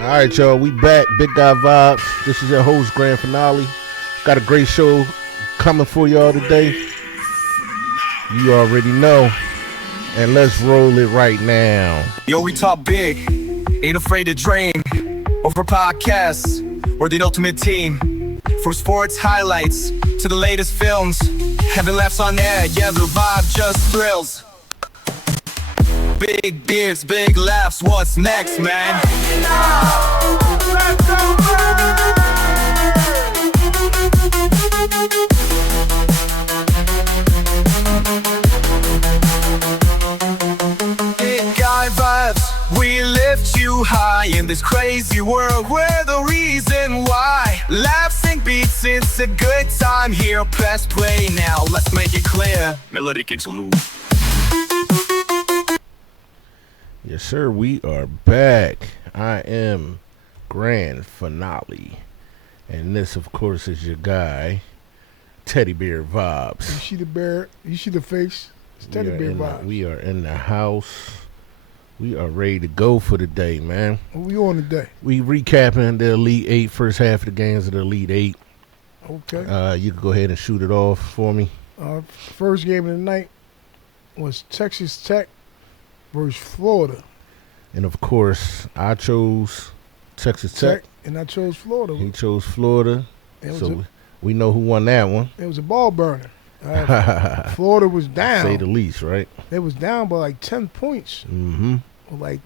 All right, y'all. We back. Big Guy Vibes. This is your host, Grand Finale. Got a great show coming for y'all today. You already know. And let's roll it right now. Yo, we talk big. Ain't afraid to dream. Over podcasts. We're the ultimate team. From sports highlights to the latest films. Having laughs on air. Yeah, the vibe just thrills. Big beards, big laughs, what's next, man? Big guy vibes, we lift you high in this crazy world. We're the reason why. Laughs and beats, it's a good time here. Press play now, let's make it clear. Melody kicks loose. Yes, sir. We are back. I am Grand Finale. And this, of course, is your guy, Teddy Bear Vibes. You see the bear? You see the face? It's Teddy Bear Vibes. We are in the house. We are ready to go for the day, man. What we on today? We recapping the Elite Eight, first half of the games of the Elite Eight. Okay. You can go ahead and shoot it off for me. First game of the night was Texas Tech versus Florida. And, of course, I chose Texas Tech. And I chose Florida. He chose Florida. So we know who won that one. It was a ball burner. Florida was down. Say the least, right? They was down by like 10 points. Mm-hmm. With like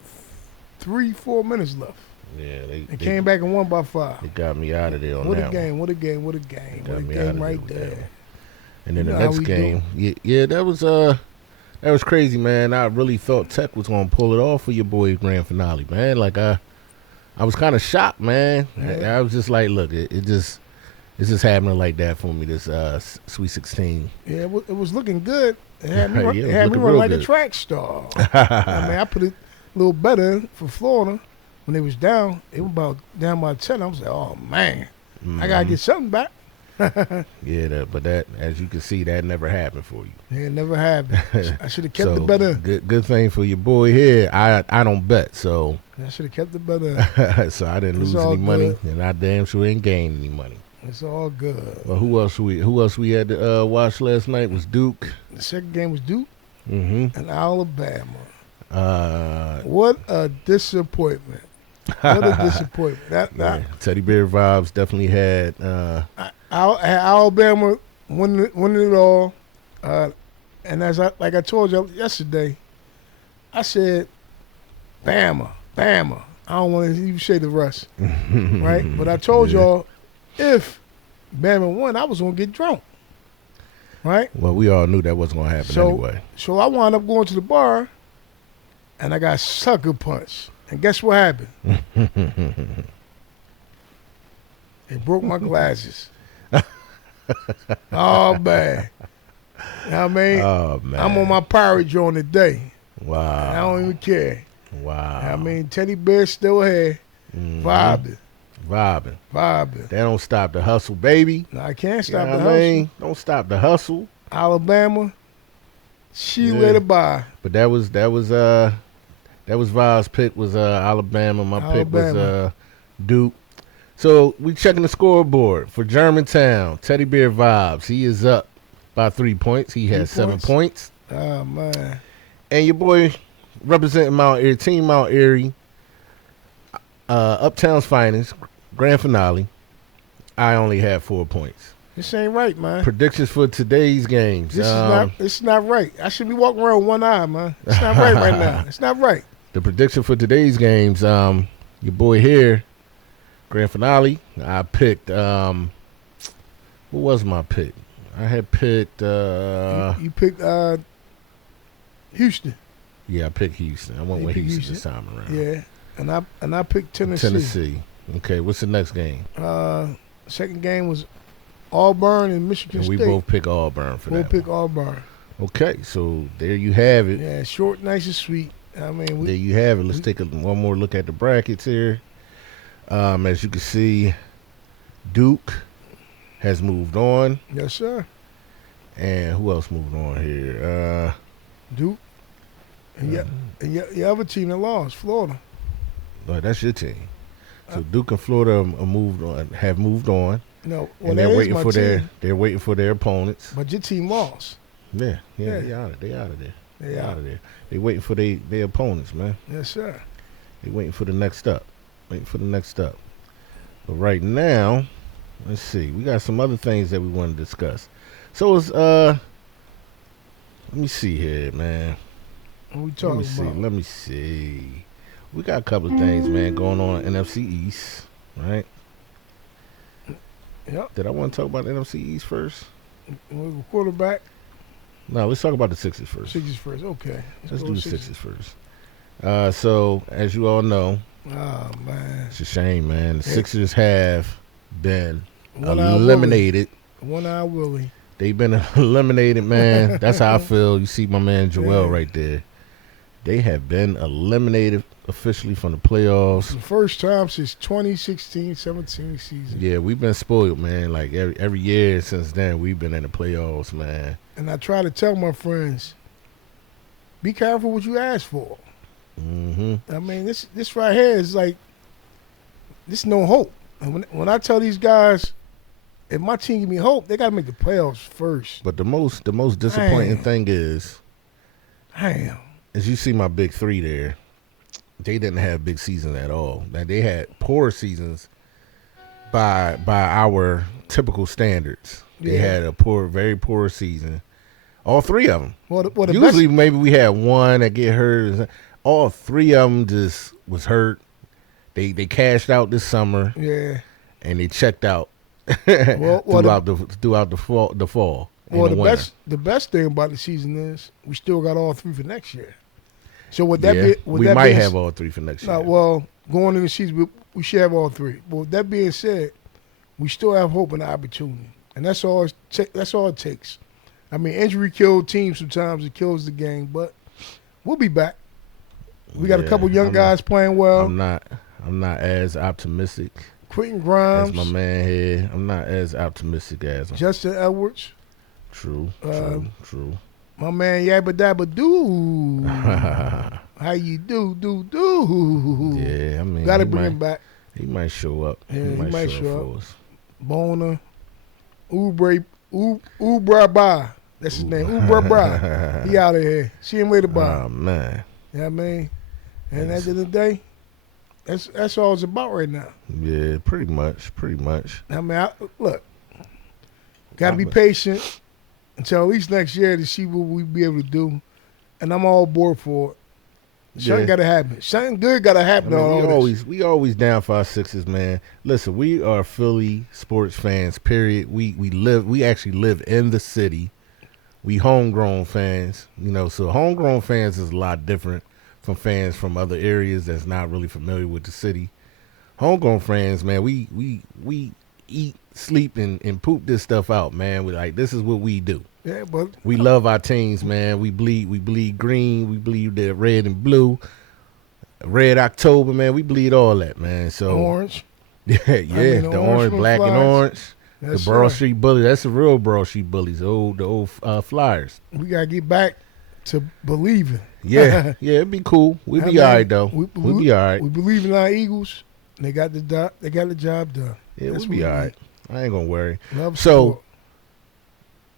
3-4 minutes left. Yeah, they came back and won by 5. They got me out of there on that one. What a game. What a game right there. And then the next game, that was crazy, man. I really thought Tech was gonna pull it off for your boy Grand Finale, man. Like I was kind of shocked, man. Yeah. I was just like, look, it's just happening like that for me. This Sweet 16. Yeah, it was looking good. It had me, run like a track star. I put it a little better for Florida when they was down. It was about down by 10. I was like, oh man, I gotta get something back. Yeah, but that, as you can see, that never happened for you. Yeah, it never happened. I should have kept the better. Good thing for your boy here. I don't bet, so I should have kept the better. so I didn't lose any money, and I damn sure ain't gained any money. It's all good. Well, who else we had to watch last night was Duke. The second game was Duke and Alabama. What a disappointment. What a disappointment. Teddy Bear Vibes definitely had Alabama winning it all. And like I told you yesterday, I said, Bama. I don't want to even say the rest, right? But I told y'all, if Bama won, I was going to get drunk, right? Well, we all knew that wasn't going to happen anyway. So I wound up going to the bar, and I got sucker punched. And guess what happened? It broke my glasses. Oh, man. You know what I mean? Oh, man. I'm on my pirate joint today. Wow. I don't even care. Wow. You know I mean, Teddy Bear still here. Vibing. That don't stop the hustle, baby. No, I can't stop the hustle. Don't stop the hustle. Alabama, let it by. But that was Vibes' pick was Alabama. My pick was Duke. So we checking the scoreboard for Germantown. Teddy Bear Vibes. He is up by 3 points. He has 7 points. Oh man. And your boy representing Team Mount Airy, Uptown's finest, Grand Finale. I only have 4 points. This ain't right, man. Predictions for today's games. This is not right. I should be walking around with one eye, man. It's not right now. It's not right. The prediction for today's games, your boy here, Grand Finale, I picked, what was my pick? I had picked... You picked Houston. Yeah, I picked Houston. I went with Houston this time around. Yeah, and I picked Tennessee. Okay, what's the next game? Second game was Auburn and Michigan State. We both pick Auburn for that. Both pick Auburn. Okay, so there you have it. Yeah, short, nice, and sweet. I mean, there you have it. Let's take one more look at the brackets here. As you can see, Duke has moved on. Yes, sir. And who else moved on here? Duke. And your other team that lost, Florida. Oh, that's your team. So Duke and Florida have moved on, No, well, and that they're is waiting my for team. they're waiting for their opponents. But your team lost. Yeah, Yeah. they out of there. They out. Of there. They waiting for their opponents, man. Yes, sir. They waiting for the next step. But right now, let's see. We got some other things that we want to discuss. So it's let me see here, man. What we talking about? Let me see. We got a couple of things, man, going on in NFC East, right? Yep. Did I want to talk about the NFC East first? Quarterback. No, let's talk about the Sixers first. Sixers first. Okay. Let's do the Sixers first. So, as you all know, oh, man. it's a shame, man. The Sixers have been One-eye eliminated. One-eye Willie. They've been eliminated, man. That's how I feel. You see my man Joel right there. They have been eliminated officially from the playoffs. The first time since 2016-17 season. Yeah, we've been spoiled, man. Like every year since then, we've been in the playoffs, man. And I try to tell my friends, be careful what you ask for. Mm-hmm. I mean, this right here is like, this no hope. And when I tell these guys, if my team give me hope, they got to make the playoffs first. But the most disappointing thing is you see my big three there. They didn't have big seasons at all. Now, they had poor seasons by our typical standards. They had a very poor season. All three of them. Well, usually maybe we had one that get hurt. All three of them just was hurt. They cashed out this summer. Yeah. And they checked out throughout the fall. Well, the best thing about the season is we still got all three for next year. So we might have all three for next year. Well, going into the season, we should have all three. But with that being said, we still have hope and opportunity, and that's all. That's all it takes. I mean, injury kills teams sometimes. It kills the game, but we'll be back. We got a couple young guys playing well. I'm not as optimistic. Quentin Grimes, as my man here. I'm not as optimistic as him. Justin Edwards. True. My man Yabba Dabba Doo. How you do? Yeah, I mean, gotta bring him back. He might show up. Yeah, he might show up. For us. Boner, Ubra Ba. That's his name. Ubra Ba. He out of here. See him later, bye. Oh man. You know what I mean? And at the end of the day, that's all it's about right now. Yeah, pretty much. I mean, look, gotta be patient until at least next year to see what we be able to do. And I'm all aboard for it. Something gotta happen. Something good gotta happen. I mean, we always down for our Sixers, man. Listen, we are Philly sports fans. Period. We actually live in the city. We homegrown fans, So homegrown fans is a lot different from fans from other areas that's not really familiar with the city. Homegrown fans, man, we eat, sleep, and poop this stuff out, man. This is what we do. Yeah, but we love our teams, man. We bleed green. We bleed the red and blue. Red October, man. We bleed all that, man. So orange. Yeah, the orange, black and orange. The Broad Street Bullies. That's the real Broad Street Bullies. The old Flyers. We gotta get back to believing. Yeah, it'd be cool. We'll be all right though. We'll be all right. We believe in our Eagles. They got the job done. Yeah, we'll be all right. I ain't gonna worry. So,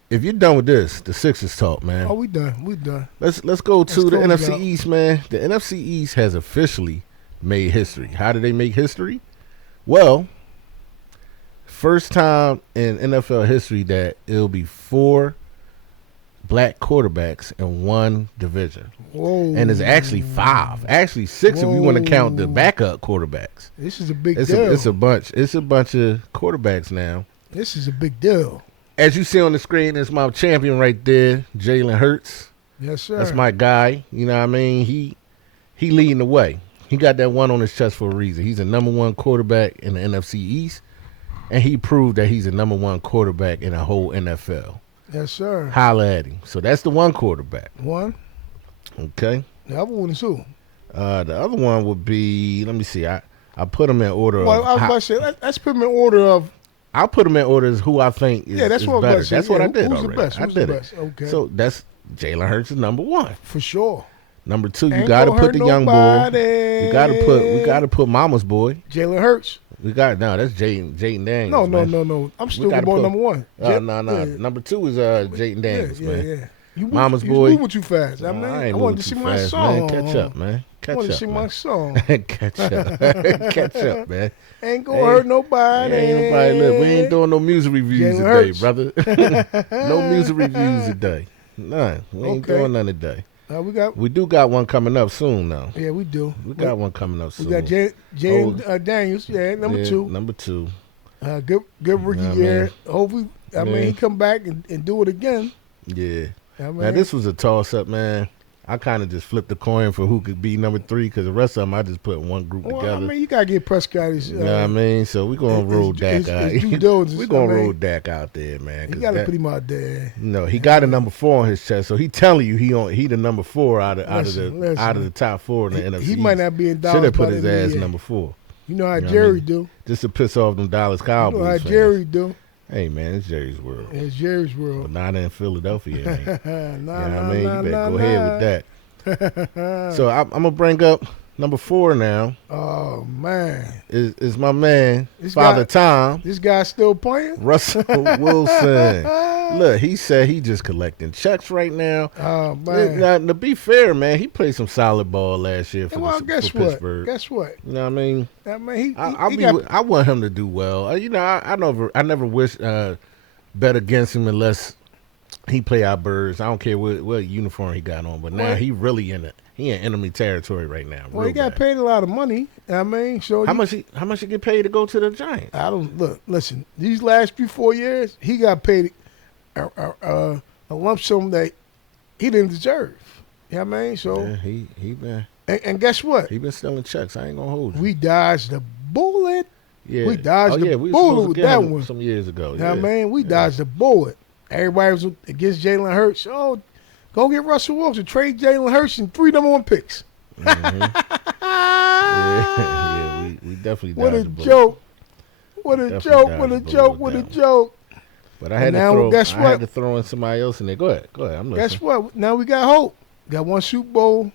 if you're done with this, the Sixers talk, man. Oh, we done. Let's go to the NFC East, man. The NFC East has officially made history. How did they make history? Well, first time in NFL history that it'll be 4 black quarterbacks in one division. Whoa. And it's actually 5. Actually 6 if we want to count the backup quarterbacks. This is a big deal. It's a bunch of quarterbacks now. This is a big deal. As you see on the screen, it's my champion right there, Jalen Hurts. Yes, sir. That's my guy. You know what I mean? He leading the way. He got that one on his chest for a reason. He's the number 1 quarterback in the NFC East, and he proved that he's the number 1 quarterback in the whole NFL. Yes, sir. Holla at him. So that's the one quarterback. One. Okay. The other one is who? The other one would be, let me see. I put them in order. Well, I was about to say, let's put them in order of. I'll put them in order as who I think is, that's is what better. That's what I did who's already. The best? I did it. Okay. So that's Jalen Hurts is number 1. For sure. Number 2, you Ain't got to gonna put hurt the young boy. nobody. We got to put Mama's boy. Jalen Hurts. That's Jaden Daniels. No. I'm still going number 1. No. Yeah. Number 2 is Jaden Daniels, man. Yeah. You Mama's you boy. moving too fast. I wanted to see my song. Man. Catch up, man. I wanted to see my song. Catch up. Catch up, man. Ain't gonna hurt nobody. Ain't nobody look. We ain't doing no music reviews Jalen today, Hurts. brother. No music reviews today. None. We ain't doing none today. We do got one coming up soon, though. Yeah, we do. We got one coming up soon. We got Jaden Daniels. Yeah, number 2. Number 2. Good rookie year. Hopefully, he come back and do it again. Yeah. Now, this was a toss-up, man. I kind of just flipped the coin for who could be number 3 because the rest of them I just put in one group together. You got to get Prescott his... You know what I mean? So we're going to roll Dak out. We're going to roll Dak out there, man. You got to put him out there. No, he got a number 4 on his chest, so he telling you he the number 4 out of the top 4 in the NFC. He might not be in Dallas. Should have put his ass number 4. You know how Jerry do. Just to piss off them Dallas Cowboys You know how fans. Jerry do. Hey, man, it's Jerry's world. It's Jerry's world. But not in Philadelphia, man. You know what I mean? Nah, You better go ahead with that. So I'm going to bring up number 4 now. Oh, man. Is my man, Father Time. This guy's still playing? Russell Wilson. Look, he said he just collecting checks right now. Oh, man. Now, to be fair, man, he played some solid ball last year for Pittsburgh. Guess what? You know what I mean? I I want him to do well. I never wish bet against him unless he play our Birds. I don't care what uniform he got on, but now he really in it. He in enemy territory right now. Well, he got paid a lot of money. So how much he get paid to go to the Giants? I don't listen. These last 4 years, he got paid a lump sum that he didn't deserve. You know what I mean? So yeah, he been and guess what? He been stealing checks. I ain't gonna hold you. We dodged the bullet. Yeah, we dodged the bullet with that one some years ago. You know what I mean? We dodged the bullet. Everybody was against Jalen Hurts. Oh, go get Russell Wilson. Trade Jalen Hurts and 3 number 1 picks. Mm-hmm. we definitely dodged the bullet. Joke. What a joke. But I had to throw in somebody else in there. Go ahead. I'm listening. Guess what? Now we got hope. Got 1 Super Bowl.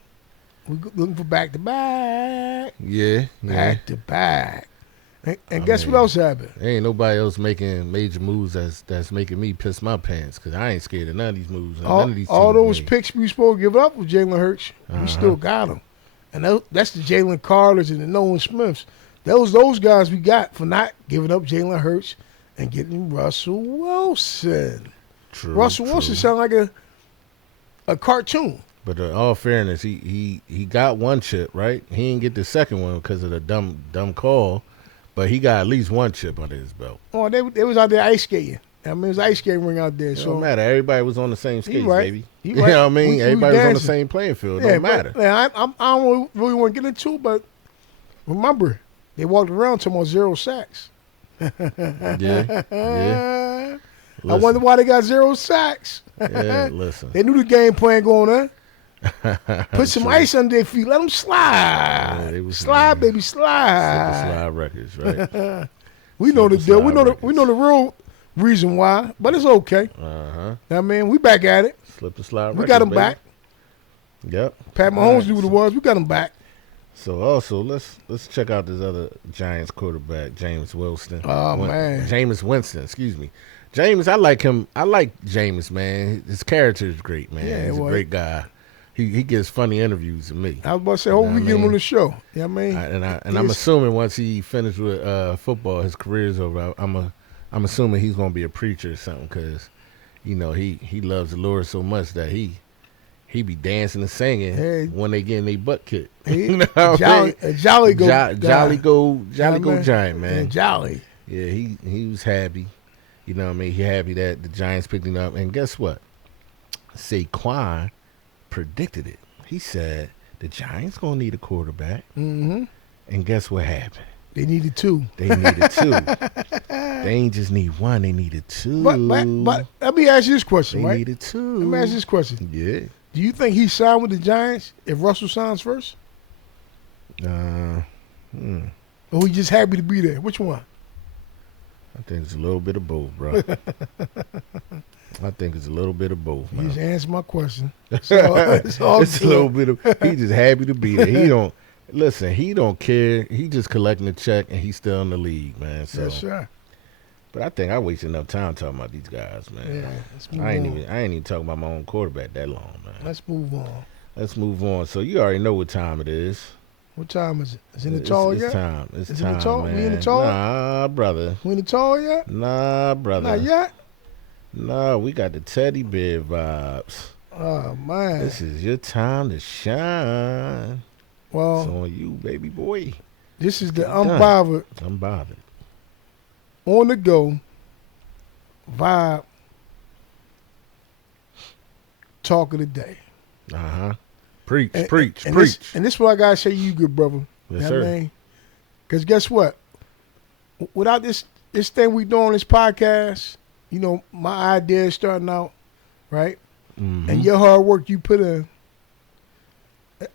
We looking for back-to-back. Yeah. Back-to-back. And guess what else happened? Ain't nobody else making major moves that's making me piss my pants because I ain't scared of none of these moves. All those picks we supposed to give up with Jalen Hurts, we still got them. And that's the Jalen Carters and the Nolan Smiths. Those guys we got for not giving up Jalen Hurts and getting Russell Wilson. True. Russell Wilson sound like a cartoon. But in all fairness, he got 1 chip, right? He didn't get the second one because of the dumb call. But he got at least 1 chip under his belt. Oh, they was out there ice skating. I mean, it was ice skating ring out there. It don't matter. Everybody was on the same skates, baby. You right. know what I mean? Everybody was on the same playing field. It don't matter. I don't really want to get into it, but remember, they walked around talking about 0 sacks. Yeah. I wonder why they got 0 sacks. Yeah, listen. They knew the game plan going on. Put some ice under their feet. Let them slide. Yeah, slide, baby, slide. Slide records, right? We know the deal. We know the real reason why, but it's okay. I mean, we back at it. Slip the slide. We got them back. Yep. Pat Mahomes knew what it was. We got them back. So also let's check out this other Giants quarterback, Jameis Winston. Oh man, Jameis Winston. Excuse me. Jameis, I like him. I like Jameis, man. His character is great, man. Yeah, he's a great guy. He gives funny interviews to me. I was about to say, hopefully we get him on the show. You know what I mean? I'm assuming once he finished with football, his career's over. I'm assuming he's going to be a preacher or something because, you know, he loves the Lord so much that he be dancing and singing when they getting their butt kicked. You know jolly go Giant, man. And jolly. Yeah, he was happy. You know what I mean? He happy that the Giants picked him up. And guess what? Saquon predicted it. He said the Giants gonna need a quarterback. Mm-hmm. And guess what happened? They needed 2. They ain't just need 1. They needed 2. But let me ask you this question, right? They needed 2. Let me ask you this question. Yeah. Do you think he signed with the Giants if Russell signs first? Or he just happy to be there? Which one? I think it's a little bit of both, bro. I think it's a little bit of both, You man. just answered my question. It's all It's a little bit of. He just happy to be there. He don't listen. He don't care. He just collecting a check, and he's still in the league, man. So, Yes, sir. but I think I wasted enough time talking about these guys, man. Yeah, let's move I ain't on. even talking about my own quarterback that long, man. Let's move on. Let's move on. So you already know what time it is. What time is it? Is it in the tall It's yet? time. It's Is it in time, the tall? man. We in the tall? Nah, brother. We in the tall yet? Nah, brother. Not yet? Nah, we got the teddy bear vibes. Oh, man. This is your time to shine. Well, It's on you, baby boy. this is the done. unbothered, I'm bothered. on the go vibe talk of the day. Uh-huh. Preach, And- preach, and preach. This is what I gotta say to you, good brother. Yes, sir. Because guess what? Without this thing we do on this podcast, you know, my idea is starting out, right? Mhm. And your hard work you put in.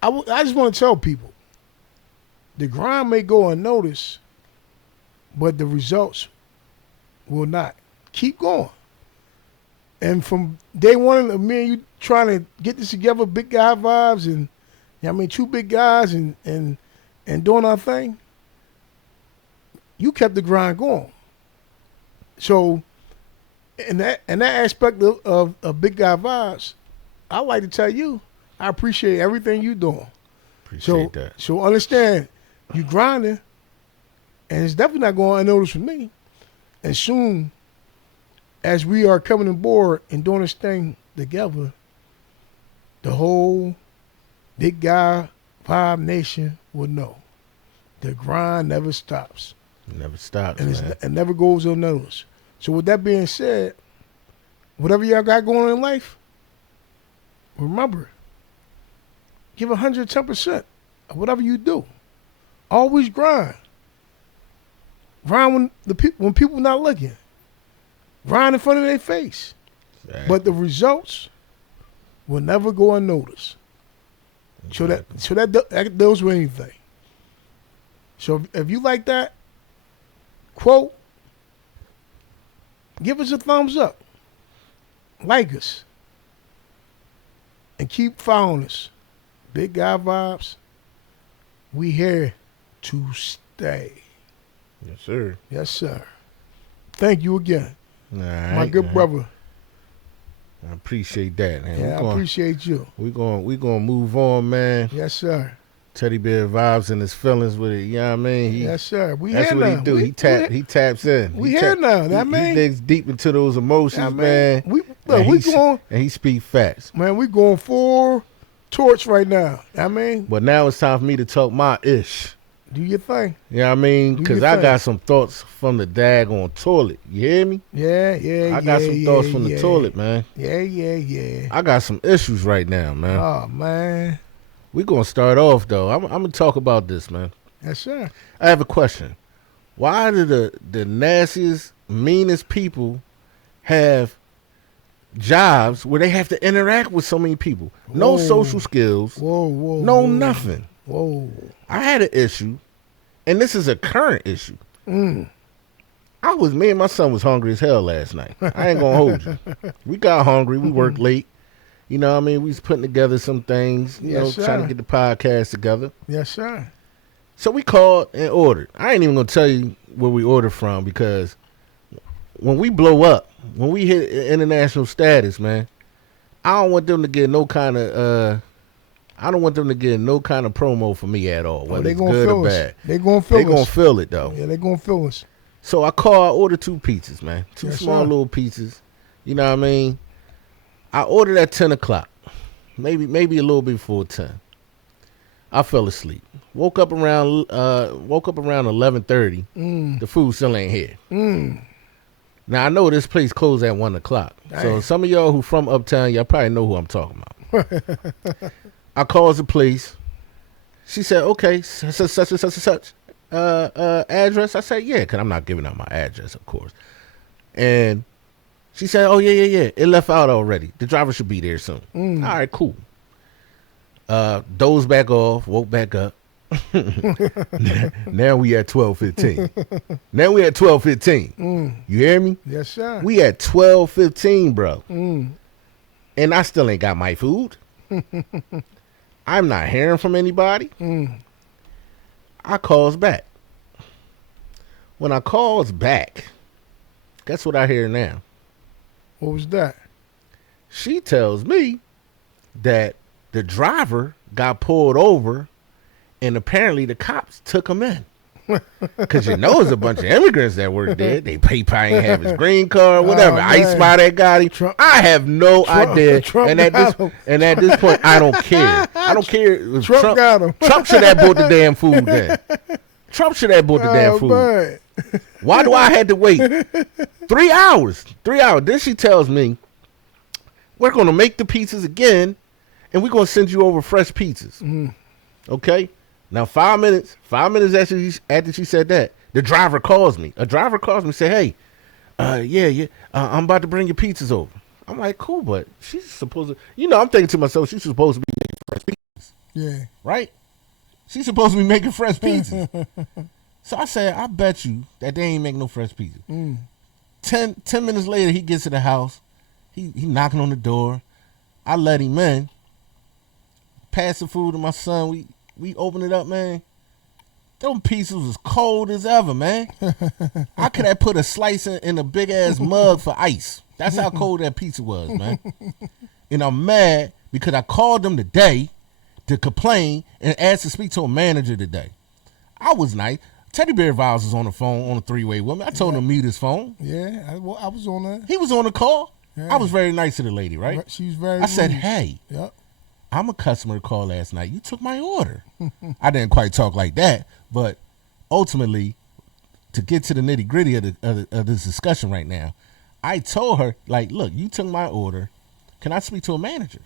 I just want to tell people, the grind may go unnoticed, but the results will not. Keep going. And from day one of me and you trying to get this together, big guy vibes, and I mean two big guys and doing our thing, you kept the grind going. So in that aspect of big guy vibes, I like to tell you, I appreciate everything you doing. Appreciate that. So understand, you grinding, and it's definitely not going unnoticed for me. And soon, as we are coming aboard and doing this thing together, the whole big guy vibe nation will know the grind never stops. It never stops, And man. it never goes unnoticed. So with that being said, whatever y'all got going on in life, remember, give 110% of whatever you do. Always grind. Grind when people not looking. Grind in front of their face. Exactly. But the results will never go unnoticed. So that deals with anything. So if you like that quote, give us a thumbs up. Like us. And keep following us. Big Guy Vibes. We here to stay. Yes, sir. Yes, sir. Thank you again, All my right, good man. brother. I appreciate that, man. Yeah, I appreciate you. we gonna move on, man. Yes, sir. Teddy bear vibes and his feelings with it. You know what I mean? Yes, sir. We That's here what now. he do. He taps in. We He here tap- now. He, That man. he digs deep into those emotions, Yeah, man. We And we he- going, and he speak facts. man. We going full torch right now. I mean, But now it's time for me to talk my ish. do your thing. You know what I mean? Do Because your I thing. got some thoughts from the daggone toilet. You hear me? Yeah. I got some thoughts from the toilet, man. Yeah. I got some issues right now, man. Oh man. We gonna start off though. I'm gonna talk about this, man. Yes, sir. I have a question. Why do the nastiest, meanest people have jobs where they have to interact with so many people? No Whoa. social skills, Whoa. no whoa. nothing. Whoa. I had an issue, and this is a current issue. Mm. Me and my son was hungry as hell last night. I ain't gonna hold you. We got hungry. We worked late. You know what I mean? We was putting together some things, you Yes, know, sir. trying to get the podcast together. Yes, sir. So we called and ordered. I ain't even gonna tell you where we ordered from because when we blow up, when we hit international status, man, I don't want them to get no kind of promo for me at all, whether they it's gonna good feel or us. bad. They gonna feel They us. gonna feel it though. Yeah, they gonna feel us. So I ordered 2 pizzas, man. 2 Yes, small sir. little pizzas. You know what I mean? I ordered at 10 o'clock. Maybe a little bit before 10. I fell asleep. Woke up around 11:30. Mm. The food still ain't here. Mm. Now I know this place closed at 1 o'clock. So Dang. some of y'all who from uptown, y'all probably know who I'm talking about. I called the place. She said, "Okay, such and such address." I said, "Yeah," because I'm not giving out my address, of course. And she said, "Oh yeah. It left out already. The driver should be there soon." Mm. All right, cool. Dozed back off, woke back up. Now we at 12:15. Now we at 12:15. You hear me? Yes, sir. We at 12:15, bro. And I still ain't got my food. I'm not hearing from anybody. I calls back. When I calls back, guess what I hear now? What was that? She tells me that the driver got pulled over and apparently the cops took him in. Because you know there's a bunch of immigrants that work there. They probably ain't have his green card, whatever. ICE spot that got him. I have no idea. And at this point, I don't care. I don't care. Trump got him. Trump should have bought the damn food then. Trump should have bought the damn food. Man. Why do I have to wait 3 hours? 3 hours. Then she tells me, we're going to make the pizzas again, and we're going to send you over fresh pizzas. Okay? Now, 5 minutes after she said that, the driver calls me. A driver calls me and say, hey, I'm about to bring your pizzas over. I'm like, cool, but she's supposed to, I'm thinking to myself, she's supposed to be making fresh pizzas. Yeah. Right? She's supposed to be making fresh pizzas. So I said, I bet you that they ain't making no fresh pizzas. 10 minutes later, he gets to the house. He knocking on the door. I let him in. Pass the food to my son. We open it up, man. Them pizzas was cold as ever, man. I could have put a slice in a big ass mug for ice. That's how cold that pizza was, man. And I'm mad because I called them today to complain and asked to speak to a manager today. I was nice. Teddy Bear Vibes was on the phone on a three-way with me. I told him to mute his phone. Yeah, I was on that. He was on the call. Yeah. I was very nice to the lady, right? She was very I said, rude. hey, Yep. I'm a customer call last night. You took my order. I didn't quite talk like that, but ultimately, to get to the nitty gritty of this discussion right now, I told her, like, look, you took my order. Can I speak to a manager?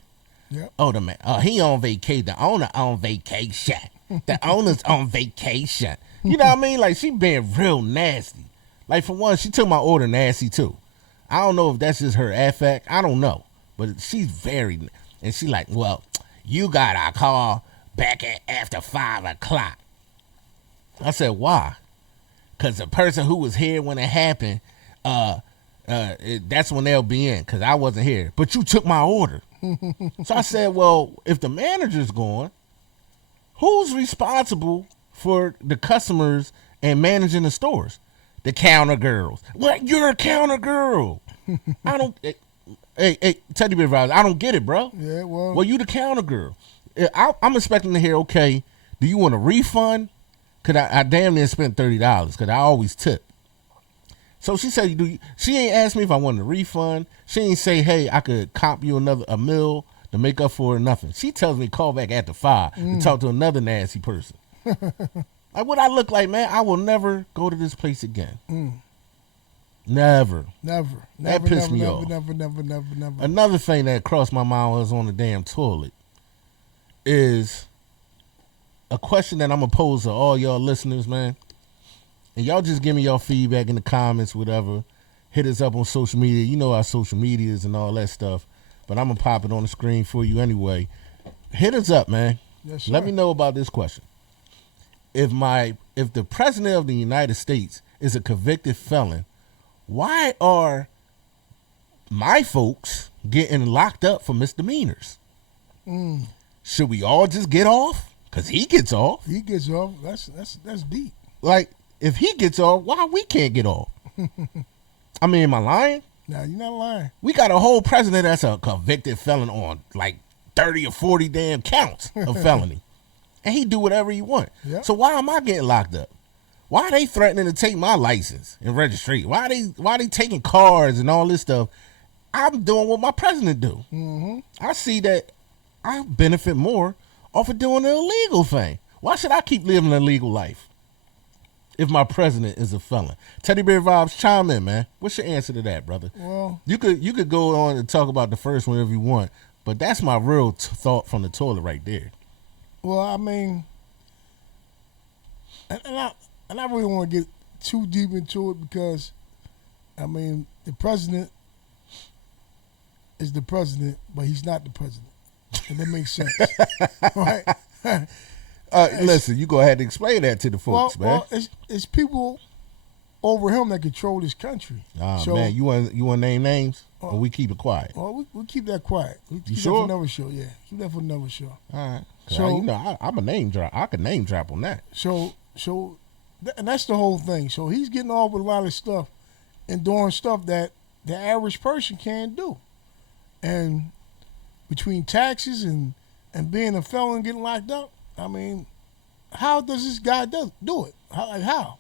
Yep. Oh, the man. Oh, he on vacation. The owner on vacation. The owner's on vacation. You know what I mean? Like, she being real nasty. Like, for one, she took my order nasty, too. I don't know if that's just her affect. I don't know. But she's very... And she like, well, you got a call back after 5 o'clock. I said, why? Because the person who was here when it happened, that's when they'll be in, because I wasn't here. But you took my order. So I said, well, if the manager's gone, who's responsible for the customers and managing the stores? The counter girls. Well, you're a counter girl. I don't... Hey, Teddy Bear Vibes, I don't get it, bro. Yeah, well... Well, you the counter girl. I'm expecting to hear, okay, do you want a refund? Because I damn near spent $30, because I always tip. So she said, she ain't asked me if I wanted a refund. She ain't say, hey, I could comp you a meal to make up for it or nothing. She tells me call back after 5 to talk to another nasty person. Like, what I look like, man, I will never go to this place again. Never. That pissed me off. Never. Another thing that crossed my mind was on the damn toilet is a question that I'm going to pose to all y'all listeners, man. And y'all just give me your feedback in the comments, whatever. Hit us up on social media. You know our social medias and all that stuff. But I'm going to pop it on the screen for you anyway. Hit us up, man. Yes, sir. Let me know about this question. If the president of the United States is a convicted felon, why are my folks getting locked up for misdemeanors? Should we all just get off? Because he gets off. He gets off. That's deep. Like, if he gets off, why we can't get off? I mean, am I lying? Nah, you're not lying. We got a whole president that's a convicted felon on like 30 or 40 damn counts of felony. And he do whatever he want. Yep. So why am I getting locked up? Why are they threatening to take my license and registration? Why are they taking cars and all this stuff? I'm doing what my president do. I see that I benefit more off of doing the illegal thing. Why should I keep living an illegal life if my president is a felon? Teddy Bear Vibes, chime in, man. What's your answer to that, brother? Well, you could go on and talk about the first one if you want, but that's my real thought from the toilet right there. Well, I mean, and I really want to get too deep into it because, I mean, the president is the president, but he's not the president. And that makes sense. Right? Listen, you go ahead and explain that to the folks, man. Well, it's people over him that control this country. So, man, you want to name names, or we keep it quiet? Well, we keep that quiet. We keep sure? that for another show. Yeah, keep that for another show. All right. So I'm a name drop. I could name drop on that. And that's the whole thing. So he's getting off with a lot of stuff and doing stuff that the average person can't do. And between taxes and being a felon, getting locked up, I mean, how does this guy do it? How?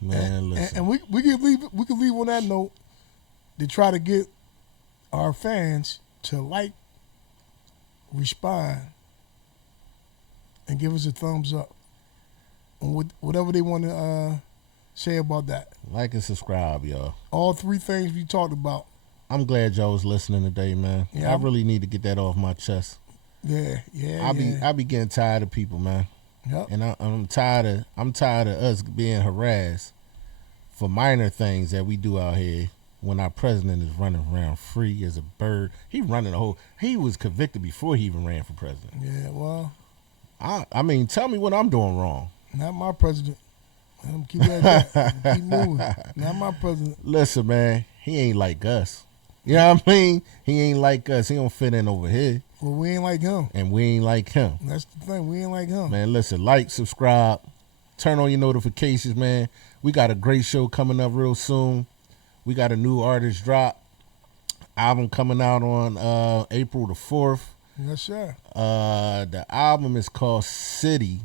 Man, listen. And we could leave on that note to try to get our fans to respond, and give us a thumbs up on whatever they want to say about that. Like and subscribe, y'all. All three things we talked about. I'm glad y'all was listening today, man. Yeah, I really need to get that off my chest. Yeah. I be getting tired of people, man. Yep. And I'm tired of us being harassed for minor things that we do out here when our president is running around free as a bird. He was convicted before he even ran for president. Yeah, well. I mean, tell me what I'm doing wrong. Not my president. I'm keep that. Keep moving. Not my president. Listen, man, he ain't like us. You know what I mean? He ain't like us. He don't fit in over here. Well, we ain't like him. And we ain't like him. That's the thing. We ain't like him. Man, listen, like, subscribe, turn on your notifications, man. We got a great show coming up real soon. We got a new artist drop. Album coming out on April the 4th. Yes, sir. The album is called City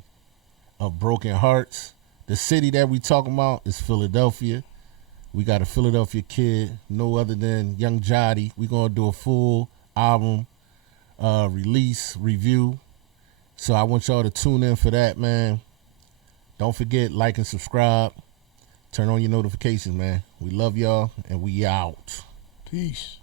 of Broken Hearts. The city that we talking about is Philadelphia. We got a Philadelphia kid, no other than Young Jotty. We're going to do a full album release review. So I want y'all to tune in for that, man. Don't forget, like and subscribe. Turn on your notifications, man. We love y'all, and we out. Peace.